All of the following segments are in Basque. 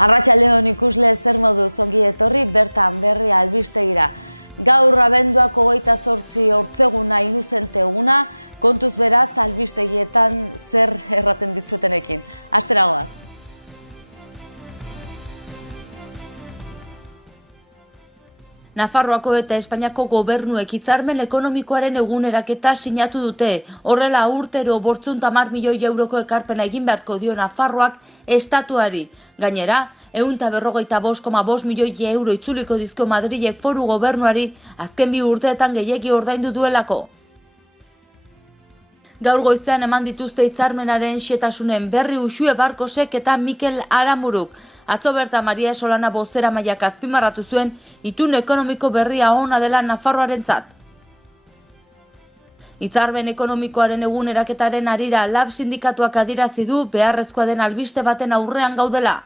Arratsaldeon ikusle zer moduz ongi etorri bertan berri albistegira. Gaur abenduak 28 ortzeguna inuzente eguna, kontuz beraz albistegietan zer erraten dizutenekin. Astera goaz. Nafarroako eta Espainiako gobernuek hitzarmen ekonomikoaren eguneraketa sinatu dute. Horrela urtero 510 milioi euroko ekarpena egin beharko dio Nafarroak estatuari. Gainera, 155,5 milioi euro itzuliko dizkio Madrilek foru gobernuari azken 2 urteetan gehiegi ordaindu duelako. Gaur goizean eman dituzte hitzarmenaren xehetasunen berri Uxue Barkosek eta Mikel Aramuruk. Atzo bertan Maria Solana bozeramaileak azpimarratu zuen itun ekonomiko berria ona dela Nafarroarentzat. Hitzarmen ekonomikoaren eguneraketaren harira LAB sindikatuak adierazi du beharrezkoa den albiste baten aurrean gaudela.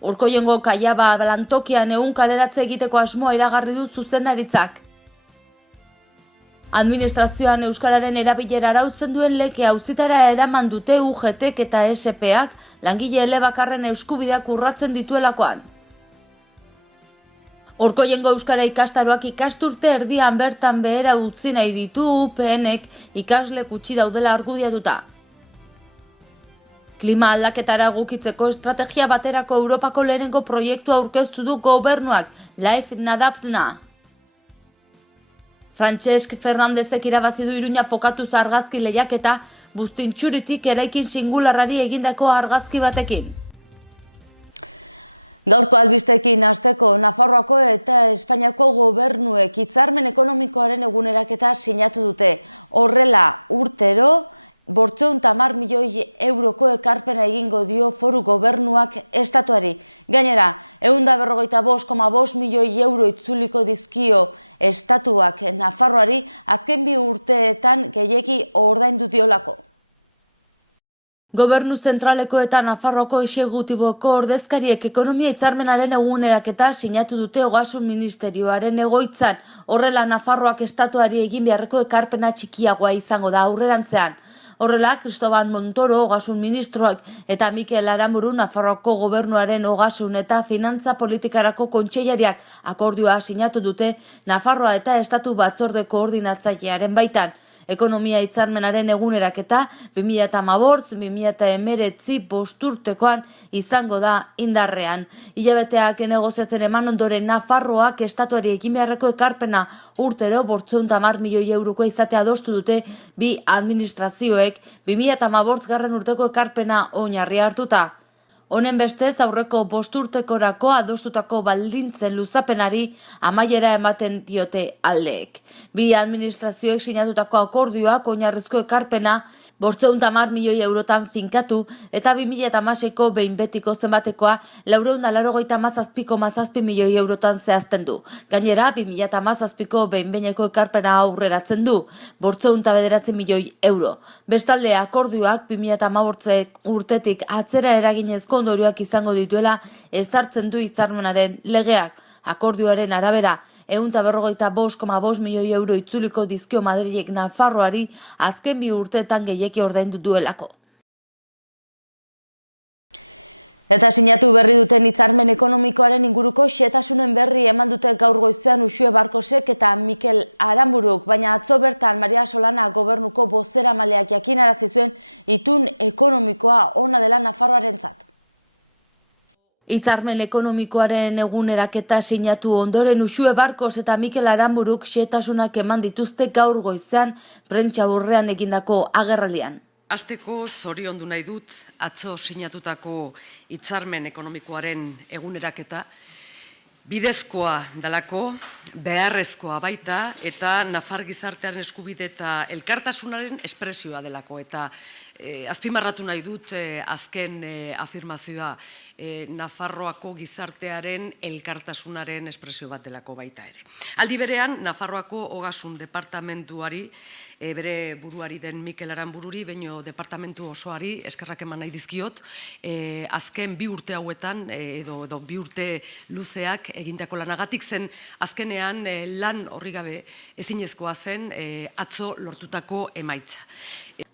Urkoiengo Kaiaba lantokian ehun kaleratze egiteko asmoa iragarri du zuzendaritzak. Administrazioan euskararen erabilera arautzen duen lege auzitara eraman dute UGTek eta SPak langile elebakarren eskubideak urratzen dituelakoan. Urkoiengo euskara ikastaroak ikasturte erdian bertan behera utzi nahi ditu UPNek ikasle gutxi daudela argudiatuta. Klima aldaketara egokitzeko estrategia baterako Europako lehenengo proiektua aurkeztu du gobernuak, Life Nadapna. Francesc Fernandezek irabazi du Iruña fokatuz argazki lehiaketa Bustintxuritik eraikin singularrari egindako argazki batekin. Gaurko albistekin hasteko Nafarroako eta Espainiako gobernuek hitzarmen ekonomikoaren eguneraketa sinatu dute. Horrela urtero 510 milioi euroko ekarpena egingo dio foru gobernuak estatuari. Gainera, 145,5 milioi euro itzuliko dizkio estatuak Nafarroari azken 2 urteetan gehiegi ordaindu diolako. Gobernu zentraleko eta Nafarroako exekutiboko ordezkariek ekonomia hitzarmenaren eguneraketa sinatu dute Ogasun Ministerioaren egoitzan. Horrela Nafarroak estatuari egin beharreko ekarpena txikiagoa izango da aurrerantzean. Horrela, Cristóbal Montoro, Ogasun Ministroak eta Mikel Aramuru, Nafarroako gobernuaren Ogasun eta Finantza Politikarako kontseilariak akordioa sinatu dute Nafarroa eta Estatu Batzorde Koordinatzailearen baitan. Ekonomia hitzarmenaren eguneraketa 2015-2019 bosturtekoan izango da indarrean. Hilabeteak negoziatzen eman ondoren Nafarroak estatuari egin beharreko ekarpena urtero 510 milioi eurokoa izatea adostu dute bi administrazioek 2015 urteko ekarpena oinarri hartuta. Honen bestez aurreko bosturtekorako adostutako baldintzen luzapenari amaiera ematen diote aldeek. Bi administrazioek sinatutako akordioak oinarrizko ekarpena 510 milioi eurotan finkatu eta 2016ko behin betiko zenbatekoa 487,7 milioi eurotan zehazten du. Gainera, 2017ko behin-behineko ekarpena aurreratzen du, 509 milioi euro. Bestalde, akordioak 2015 urtetik atzera eraginezko ondorioak izango dituela ezartzen du hitzarmenaren legeak. Akordioaren arabera, 145,5 milioi euro itzuliko dizkio Madrilek Nafarroari azken 2 urteetan gehiegi ordaindu duelako. Eta sinatu berri duten hitzarmen ekonomikoaren inguruko xehetasunen berri eman dute gaur goizean Uxue Barkosek eta Mikel Aramuruk, baina atzo bertan Maria Solana gobernuko bozeramaileak jakinarazi zuen itun ekonomikoa ona dela Nafarroarentzat. Hitzarmen ekonomikoaren eguneraketa sinatu ondoren Uxue Barkos eta Mikel Aramuruk xehetasunak eman dituzte gaur goizean prentsaurrean egindako agerraldian. Hasteko zoriondu nahi dut atzo sinatutako hitzarmen ekonomikoaren eguneraketa bidezkoa dalako, beharrezkoa baita eta Nafar gizartearen eskubide eta elkartasunaren espresioa delako. Eta azpimarratu nahi dut azken afirmazioa Nafarroako gizartearen elkartasunaren espresio bat delako baita ere. Aldi berean, Nafarroako Ogasun Departamentuari, bere buruari den Mikel Aranbururi, baino departamentu osoari eskerrak eman nahi dizkiot, azken 2 urte hauetan, edo 2 urte luzeak egindako lanagatik zen, azkenean lan horri gabe ezinezkoa zen atzo lortutako emaitza.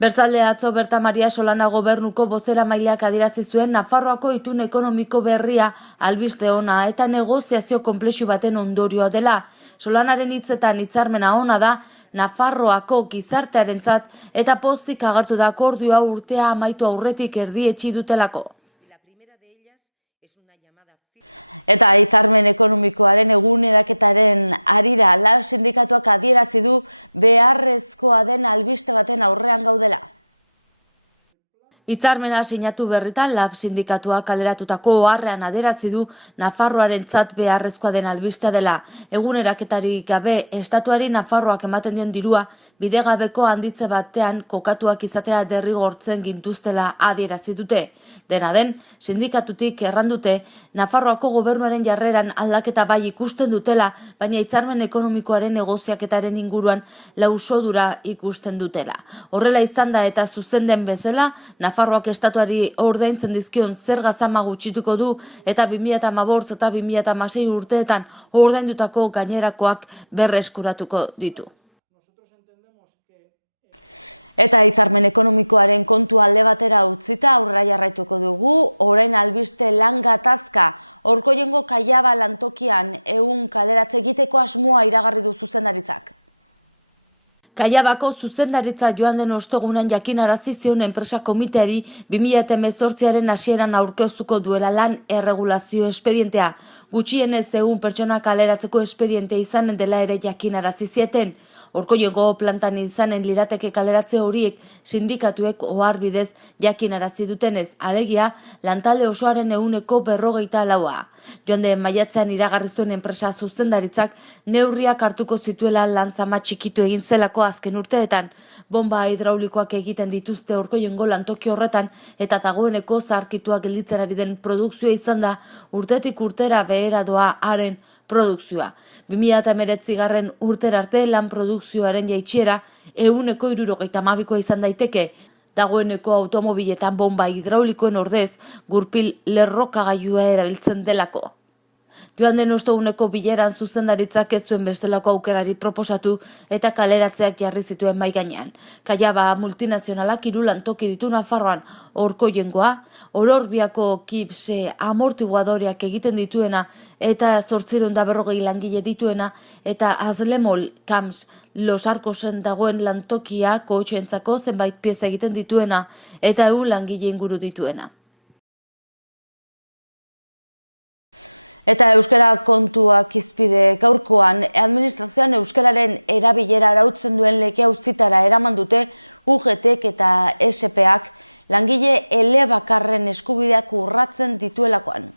Bertzalde atzo Berta Maria Solana gobernuko bozeramaileak adierazi zuen Nafarroako itun ekonomiko berria albiste ona eta negoziazio konplexu baten ondorioa dela. Solanaren hitzetan hitzarmena ona da Nafarroako gizartearentzat eta pozik agertu da akordioa urtea amaitu aurretik erdietsi dutelako. Eta hitzarmen ekonomikoaren eguneraketaren harira LAB sindikatuak adierazi du beharrezkoa den albiste baten aurrean gaudela. Hitzarmena sinatu berritan LAB sindikatuak kaleratutako oharrean adierazi du Nafarroarentzat beharrezkoa den albistea dela. Eguneraketari gabe estatuari Nafarroak ematen dion dirua bidegabeko handitze batean kokatuak izatera derrigortzen gintuztela adierazi dute. Dena den, sindikatutik errandute Nafarroako gobernuaren jarreran aldaketa bai ikusten dutela, baina hitzarmen ekonomikoaren negoziaketaren inguruan lausodura ikusten dutela. Horrela izan da eta zuzen den bezala, Nafarroak estatuari ordaintzen dizkion zerga zama gutxituko du eta 2015 eta 2016 urteetan ordaindutako gainerakoak berreskuratuko ditu. Eta hitzarmen ekonomikoaren kontu alde batera utzita aurrera jarraituko dugu, orain albiste lan gatazka. Orkoiengo Kaiaba lantokian 100 kaleratze egiteko asmoa iragarri du zuzendaritzak. Kaiabako zuzendaritza joan den ostegunean jakinarazi zion enpresa komiteari 2018aren hasieran aurkeztuko duela lan erregulazio espedientea. Gutxienez 100 pertsona kaleratzeko espediente izanen dela ere jakinarazi zieten. Orkoiengo plantan izanen lirateke kaleratze horiek sindikatuek ohar bidez jakinarazi dutenez, alegia lantalde osoaren 154%. Joan den maiatzean iragarri zuen enpresa zuzendaritzak neurriak hartuko zituela lan zama txikitu egin zelako azken urteetan. Bomba hidraulikoak egiten dituzte Orkoiengo lantoki horretan eta dagoeneko zaharkituak gelditzen ari den produkzioa izan da urtetik urtera behera doa haren produkzioa. 2019 urtera arte lan produkzioaren jaitsiera 162% izan daiteke. Dagoeneko automobiletan bomba hidraulikoen ordez gurpil lerrokagailua erabiltzen delako. Joan den osteguneko bileran zuzendaritzak ez zuen bestelako aukerari proposatu eta kaleratzeak jarri zituen mahai gainean. Kaiaba multinazionalak 3 lantoki ditu Nafarroan, Orkoiengoa, Ororbiako Kipse amortiguadoreak egiten dituena eta 840 langile dituena eta Azlemol Camps Los Arcosen dagoen lantokia kotxeentzako zenbait pieza egiten dituena eta 100 langile inguru dituena. Eta euskara kontuak hizpide gaurkoan, administrazioan euskararen erabilera arautzen duen lege auzitara eraman dute UGTek eta SPak langile elebakarren eskubideak urratzen dituelakoan.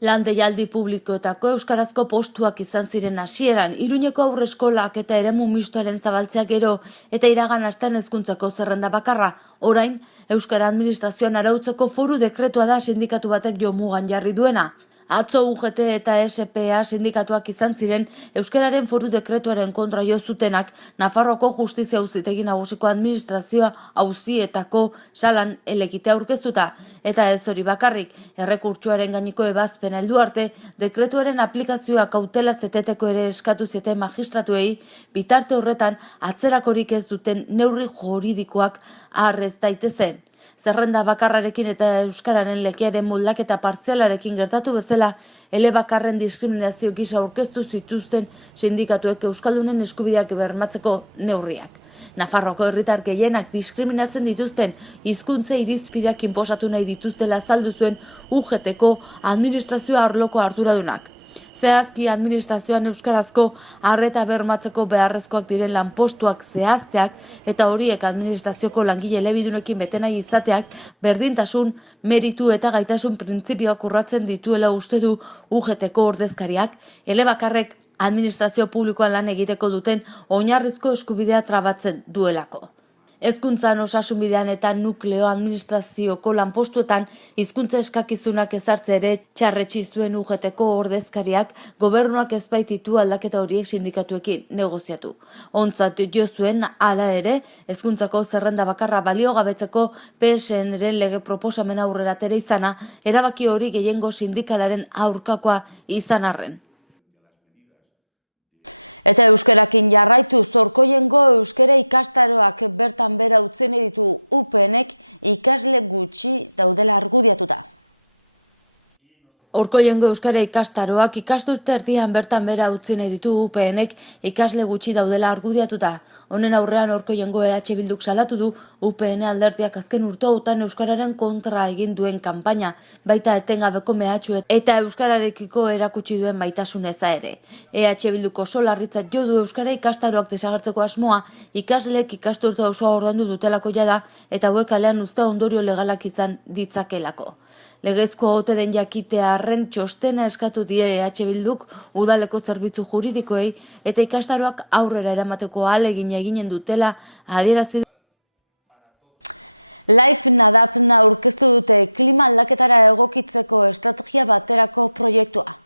Lan deialdi publikoetako euskarazko postuak izan ziren hasieran, Iruñeko haurreskolak eta eremu mistoaren zabaltzea gero eta iragan astean hezkuntzako zerrenda bakarra. Orain, euskara administrazioan arautzeko foru dekretua da sindikatu batek jo mugan jarri duena. Atzo UGT eta SPA sindikatuak izan ziren euskararen foru dekretuaren kontra jo zutenak Nafarroako Justizia Auzitegi Nagusiko administrazioa auzietako salan helegitea aurkeztuta. Eta ez hori bakarrik, errekurtsoaren gaineko ebazpena heldu arte, dekretuaren aplikazioa kautelaz eteteko ere eskatu zieten magistratuei, bitarte horretan atzerakorik ez duten neurri juridikoak harrez daitezen. Zerrenda bakarrarekin eta euskararen legearen moldaketa partzialarekin gertatu bezala, elebakarren diskriminazio gisa aurkeztu zituzten sindikatuek euskaldunen eskubideak bermatzeko neurriak. Nafarroako herritar gehienak diskriminatzen dituzten hizkuntza irizpideak inposatu nahi dituztela azaldu zuen UGTko administrazioa arloko arduradunak. Zehazki administrazioan euskarazko arreta bermatzeko beharrezkoak diren lanpostuak zehazteak eta horiek administrazioko langile elebidunekin bete nahi izateak berdintasun, meritu eta gaitasun printzipioak urratzen dituela uste du UGTko ordezkariak, elebakarrek administrazio publikoan lan egiteko duten oinarrizko eskubidea trabatzen duelako. Hezkuntzan, osasunbidean eta nukleo administrazioko lanpostuetan hizkuntza eskakizunak ezartze ere txarretsi zuen UGTko ordezkariak gobernuak ez baititu aldaketa horiek sindikatuekin negoziatu. Ontzat jo zuen hala ere, hezkuntzako zerrenda bakarra baliogabetzeko PSNren lege proposamena aurrera atera izana, erabaki hori gehiengo sindikalaren aurkakoa izan arren. Eta euskarakin jarraitu Orkoiengo euskara ikastaroak bertan bera utzi nahi ditu UPNek ikasle gutxi daudela argudiatuta. Orkoiengo euskara ikastaroak ikasturte erdian bertan bera utzi nahi ditu UPNek ikasle gutxi daudela argudiatuta. Honen aurrean Orkoiengo EH Bilduk salatu du UPN alderdiak azken urteotan euskararen kontra egin duen kanpaina, baita etengabeko mehatxu eta euskararekiko erakutsi duen baitasun eza ere. EH Bilduk oso larritzat jo du euskara ikastaroak desagertzeko asmoa, ikasleek ikasturte osoa ordaindu dutelako jada eta hauek kalean uzta ondorio legalak izan ditzakelako. Legezko ote den jakitea arren txostena eskatu die EH Bilduk udaleko zerbitzu juridikoei eta ikastaroak aurrera eramateko ahalegina eginen dutela adierazi du. Life Nadapna aurkeztu dute klima aldaketara egokitzeko estrategia baterako proiektua.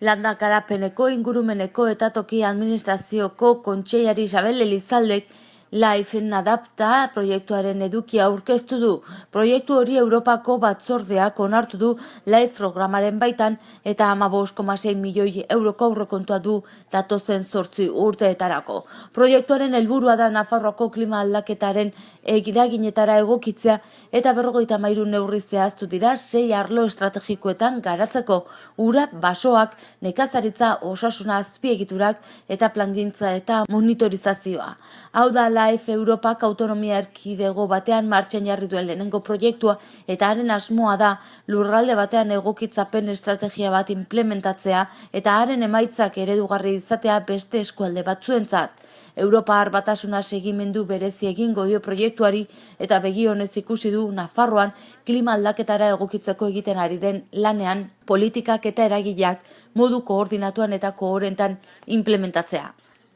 Landa garapeneko, ingurumeneko eta toki administrazioko kontseilari Isabel Elizaldek Life Nadapta proiektuaren edukia aurkeztu du. Proiektu hori Europako batzordeak onartu du Life programaren baitan eta 15,6 milioi euroko aurrekontua du datozen 8 urteetarako. Proiektuaren helburua da Nafarroako klima aldaketaren eraginetara egokitzea eta 53 neurri zehaztu dira 6 arlo estrategikoetan garatzeko: ura, basoak, nekazaritza, osasuna, azpiegiturak eta plangintza eta monitorizazioa. Hau da Life Europak autonomia erkidego batean martxan jarri duen lehenengo proiektua eta haren asmoa da lurralde batean egokitzapen estrategia bat implementatzea eta haren emaitzak eredugarri izatea beste eskualde batzuentzat. Europar Batasuna segimendu berezi egingo dio proiektuari eta begi onez ikusi du Nafarroan klima aldaketara egokitzeko egiten ari den lanean politikak eta eragileak modu koordinatuan eta koherentan implementatzea.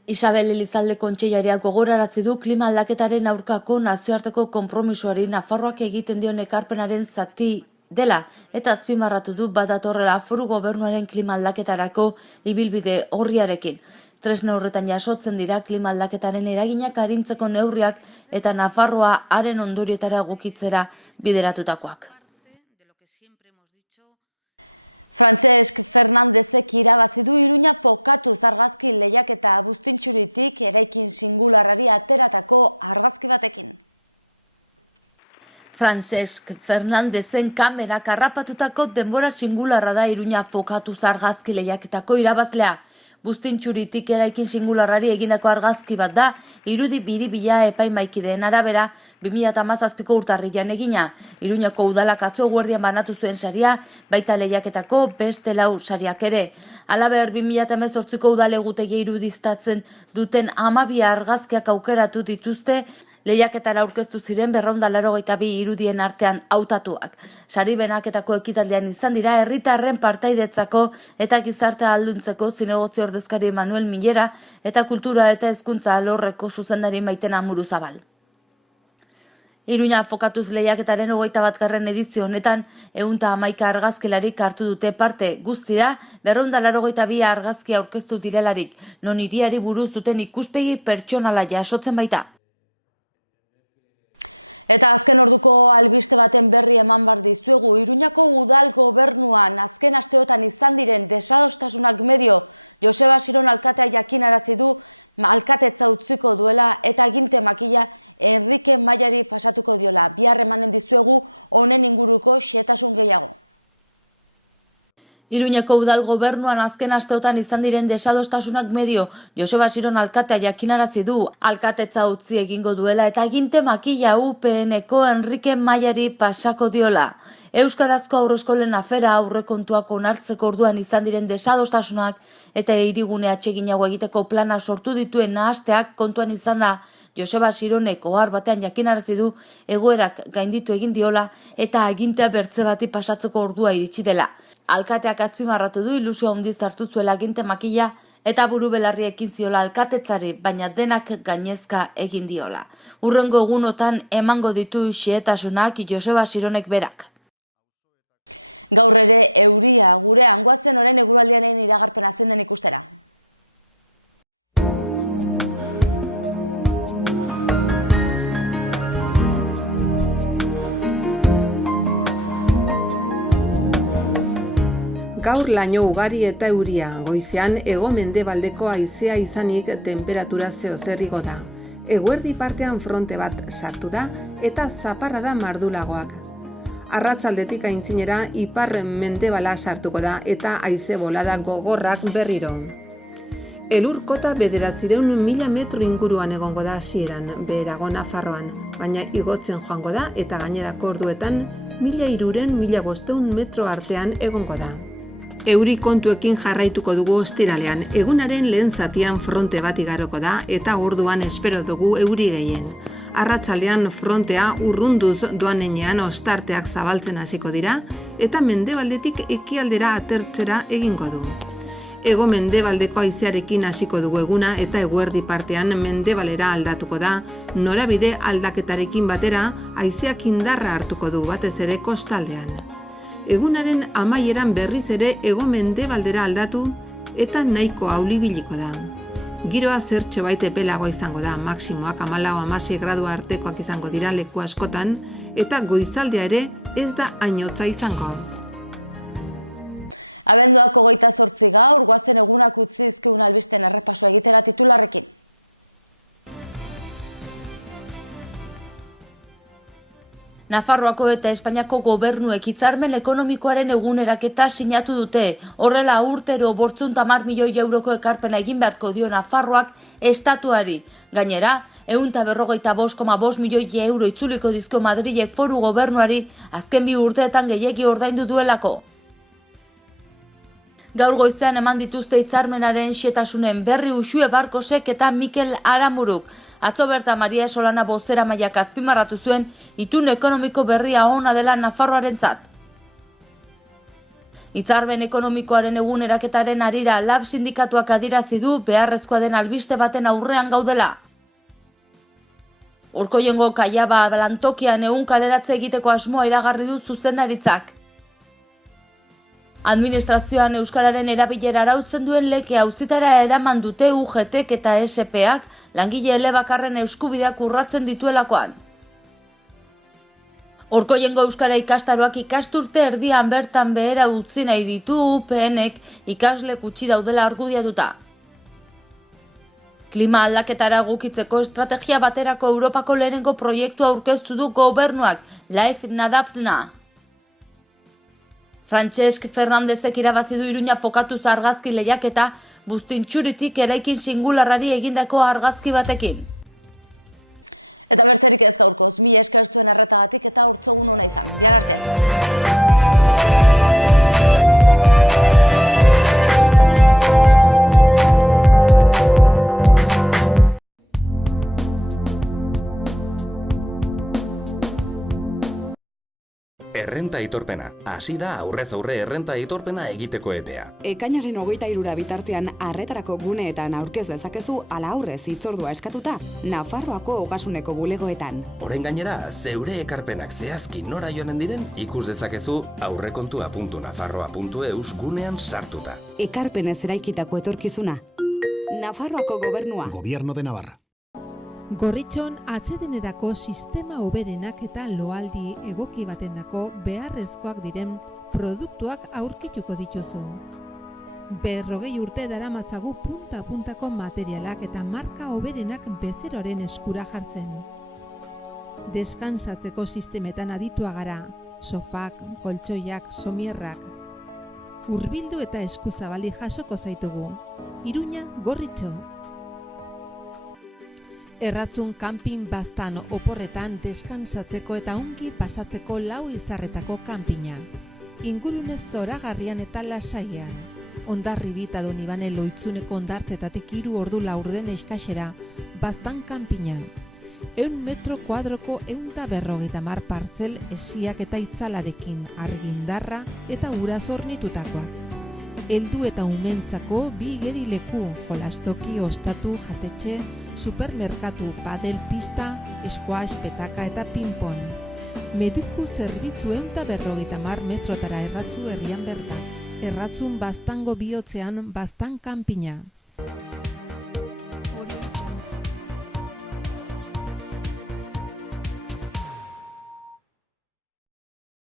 Isabel Elizalde kontseilariak gogorarazi du klima aldaketaren aurkako nazioarteko konpromisoari Nafarroak egiten dion ekarpenaren zati dela eta azpimarratu du bat datorrela foru gobernuaren klima aldaketarako ibilbide orriarekin. Tresna horretan jasotzen dira klima aldaketaren eraginak arintzeko neurriak eta Nafarroa haren ondorioetara egokitzera bideratutakoak. Francesc Fernandezek irabazi du Iruña Fokatuz argazki lehiaketa Buztintxuritik eraikin singularrari ateratako argazki batekin. Francesc Fernandezen kamerak harrapatutako denbora singularra da Iruña Fokatuz argazki lehiaketako irabazlea. Buztintxuritik eraikin singularrari egindako argazki bat da, irudi biribila epaimaikideen arabera 2017ko urtarrilean egina. Iruñako udalak atzo eguerdian banatu zuen saria, baita lehiaketako beste 4 sariak ere. Halaber 2018ko udal egutegia irudiztatzen duten 12 argazkiak aukeratu dituzte, lehiaketara aurkeztu ziren 282 irudien artean hautatuak. Sari benaketako ekitaldian izan dira herritarren partaidetzako eta gizartea ahalduntzeko zinegotzi ordezkari Manuel Milera eta kultura eta hezkuntza alorreko zuzendari Maiten Amuruzabal. Iruña Fokatuz lehiaketaren 21. edizio honetan 111 argazkilarik hartu dute parte, guztira 282 argazki aurkeztu direlarik, non hiriari buruz duten ikuspegi pertsonala jasotzen baita. Eta azken orduko albiste baten berri eman bar dizuegu. Iruñako udal gobernuan azken asteotan izan diren desadostasunak medio Joseba Siron alkatea jakinarazi du alkatetza utziko duela eta aginte makila Enrique Mayari pasatuko diola. Bihar emanen dizuegu honen inguruko xehetasun gehiago. Iruñeko udal gobernuan azken asteotan izan diren desadostasunak medio Joseba Siron alkatea jakinarazi du alkatetza utzi egingo duela eta aginte makila UPNeko Enrique Mayari pasako diola. Euskarazko haurreskolen afera aurrekontuak onartzeko orduan izan diren desadostasunak eta hirigune atseginago egiteko plana sortu dituen nahasteak kontuan izan da Joseba Sironek ohar batean jakinarazi du egoerak gainditu egin diola eta agintea bertze bati pasatzeko ordua iritsi dela. Alkateak azpimarratu du ilusio handiz hartu zuela aginte makila eta buru belarri ekin ziola alkatetzari, baina denak gainezka egin diola. Hurrengo egunotan emango ditu xehetasunak Joseba Sironek berak. Gaur ere euria gurean goazen orain eguraldiaren iragarpena zein den ikustera. Gaur laino ugari eta euria, goizean hego-mendebaldeko haizea izanik temperatura zeozer igo da. Eguerdi partean fronte bat sartu da eta zaparrada mardulagoak. Arratsaldetik aintzinera ipar-mendebala sartuko da eta haize bolada gogorrak berriro. Elur-kota 900.000 metro inguruan egongo da hasieran, beherago Nafarroan, baina igotzen joango da eta gainerako orduetan 1.300–1.500 metro artean egongo da. Euri kontuekin jarraituko dugu ostiralean, egunaren lehen zatian fronte bat igaroko da eta orduan espero dugu euri gehien. Arratsaldean frontea urrunduz doanenean ostarteak zabaltzen hasiko dira eta mendebaldetik ekialdera atertzera egingo du. Ego mendebaldeko haizearekin hasiko dugu eguna eta eguerdi partean mendebalera aldatuko da, norabide aldaketarekin batera haizeak indarra hartuko du batez ere kostaldean. Egunaren amaieran berriz ere hego-mendebaldera aldatu eta nahiko aulibiliko da. Giroa zertxo baite epelagoa izango da, maksimoak 14–16 gradu artekoak izango dira leku askotan, eta goizaldea ere ez da hainotza izango. Abenduak 28 gaur, goazen egunak utzi dizkigun albisten errepaso egitera titularrekin. Nafarroako eta Espainiako gobernuek hitzarmen ekonomikoaren eguneraketa sinatu dute. Horrela urtero 510 milioi euroko ekarpena egin beharko dio Nafarroak estatuari. Gainera, 145,5 milioi euro itzuliko dizko Madrilek foru gobernuari azken 2 urteetan gehiegi ordaindu duelako. Gaur goizean eman dituzte hitzarmenaren xehetasunen berri Uxue Barkosek eta Mikel Aramuruk. Atzo bertan Maria Solana bozeramaileak azpimarratu zuen itun ekonomiko berria ona dela Nafarroarentzat. Hitzarmen ekonomikoaren eguneraketaren harira LAB sindikatuak adierazi du beharrezkoa den albiste baten aurrean gaudela. Orkoiengo Kaiaba lantokian 100 kaleratze egiteko asmoa iragarri du zuzendaritzak. Administrazioan euskararen erabilera arautzen duen lege auzitara eraman dute UGTek eta SPak langile elebakarren eskubideak urratzen dituelakoan. Orkoiengo euskara ikastaroak ikasturte erdian bertan behera utzi nahi ditu UPNek ikasle gutxi daudela argudiatuta. Klima aldaketara egokitzeko estrategia baterako Europako lehenengo proiektua aurkeztu du gobernuak, Life Nadapna. Francesc Fernandezek irabazi du Iruña fokatuz argazki lehiaketa Bustintxuritik eraikin singularrari egindako argazki batekin. Eta bertzerik ez gaurkoz, mila esker zuen arretagatik eta hortzogun ona izan. Bihar arte! Errenta aitorpena. Hasi da aurrez aurre errenta aitorpena egiteko epea. Ekainaren 23 bitartean arretarako guneetan aurkez dezakezu ala aurrez hitzordua eskatuta Nafarroako ogasuneko bulegoetan. Orain gainera, zeure ekarpenak zehazki nora joanen diren ikus dezakezu aurrekontua.nafarroa.eus gunean sartuta. Ekarpenez eraikitako etorkizuna. Nafarroako gobernua. Gobierno de Navarra. Gorritxon atsedenerako sistema hoberenak eta loaldi egoki batendako beharrezkoak diren produktuak aurkituko dituzu. 40 urte daramatzagu punta-puntako materialak eta marka hoberenak bezeroaren eskura jartzen. Deskansatzeko sistemetan aditua gara, sofak, koltsoiak, somierrak. Hurbildu eta eskuzabali jasoko zaitugu. Iruña, Gorritxo. Erratzun kanpin baztan oporretan deskansatzeko eta ongi pasatzeko 4 izarretako kanpina. Ingurune zoragarrian eta lasaian. Hondarribi eta Donibane Loitzuneko hondartzetatik 3 ordu laurden eskasera, baztan kanpina. 100 metro kuadroko 150 partzel esiak eta itzalarekin, argindarra eta ura zornitutakoak. heldu eta umentzako 2 igerileku, jolastoki, ostatu, jatetxe, supermerkatu, padel pista, squash, petaka eta ping-pong. Mediku zerbitzu 150 metrotara erratzu herrian bertan. Erratzun Baztango bihotzean Baztan kanpina.